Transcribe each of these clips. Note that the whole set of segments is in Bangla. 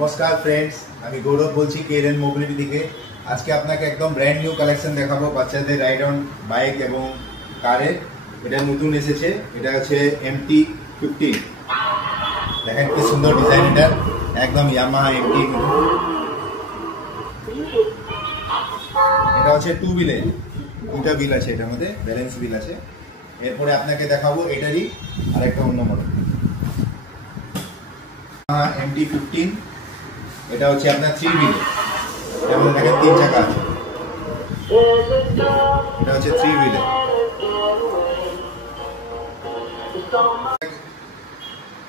নমস্কার ফ্রেন্ডস, আমি গৌরব বলছি কেরেন মোবিলিটি থেকে। আজকে আপনাকে একদম ব্র্যান্ড নিউ কালেকশন দেখাবো বাচ্চাদের রাইড অন বাইক এবং কারে। এটা নতুন এসেছে, এটা হচ্ছে MT-15। দেখেন কি সুন্দর ডিজাইন, এটা একদম ইয়ামাহা MT। এটা হচ্ছে টু হুইলে, দুটা হুইল আছে, এটার মধ্যে ব্যালেন্স হুইল আছে। এরপরে আপনাকে দেখাবো এটারই আরেকটা অন্য মডেল MT-15। এটা হচ্ছে আপনার থ্রি হুইলে, এটার মধ্যে দেখেন তিন চাকা আছে। এটা হচ্ছে থ্রি হুইলে।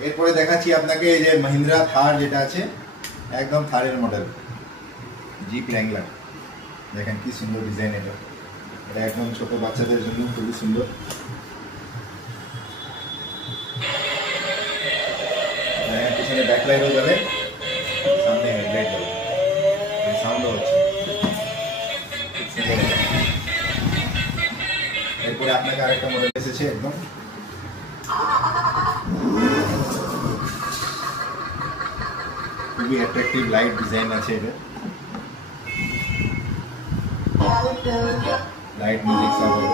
এরপরে দেখাচ্ছি আপনাকে এই যে মহিন্দ্রা থার যেটা আছে, একদম থারের মডেল জিপ র্যাঙ্গলার। দেখেন কি সুন্দর ডিজাইন, এটা এটা একদম ছোট বাচ্চাদের জন্য খুবই সুন্দর। পিছনে ব্যাকলাইট হয়ে যাবে, সামনে হেডলাইট যাবে, সাউন্ডও হচ্ছে। এরপরে আপনাকে আরেকটা মডেল এসেছে, একদম খুবই অ্যাট্রাকটিভ লাইট ডিজাইন আছে। এটা লাইট মিউজিক সব হবে।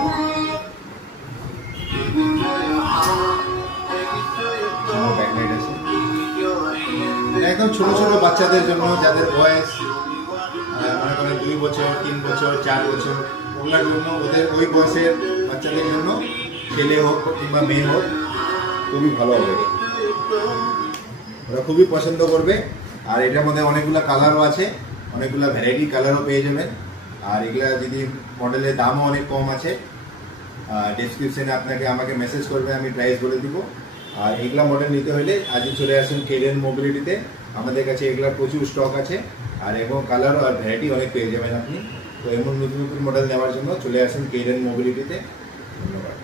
ব্যাকলাইট আছে। এটা একদম ছোট ছোট বাচ্চাদের জন্য, যাদের বয়স মনে করেন 2 বছর, 3 বছর, 4 বছর, ওগুলোর জন্য, ওদের ওই বয়সের বাচ্চাদের জন্য, ছেলে হোক কিংবা মেয়ে হোক, খুবই ভালো হবে। ওরা খুবই পছন্দ করবে। আর এটার মধ্যে অনেকগুলো কালারও আছে, অনেকগুলো ভ্যারাইটি কালারও পেয়ে যাবেন। আর এগুলা যদি মডেলের দামও অনেক কম আছে, ডেসক্রিপশনে আমাকে মেসেজ করবে, আমি প্রাইস বলে দিব। আর এগুলা মডেল নিতে হলে আজই চলে আসুন কেরেন মোবিলিটিতে। আমাদের কাছে এগুলার প্রচুর স্টক আছে, আর এবং কালার আর ভ্যারাইটি অনেক পেয়ে যাবেন আপনি। তো এমন নতুন নতুন মডেল নেওয়ার জন্য চলে আসুন কেরেন মোবিলিটিতে। ধন্যবাদ।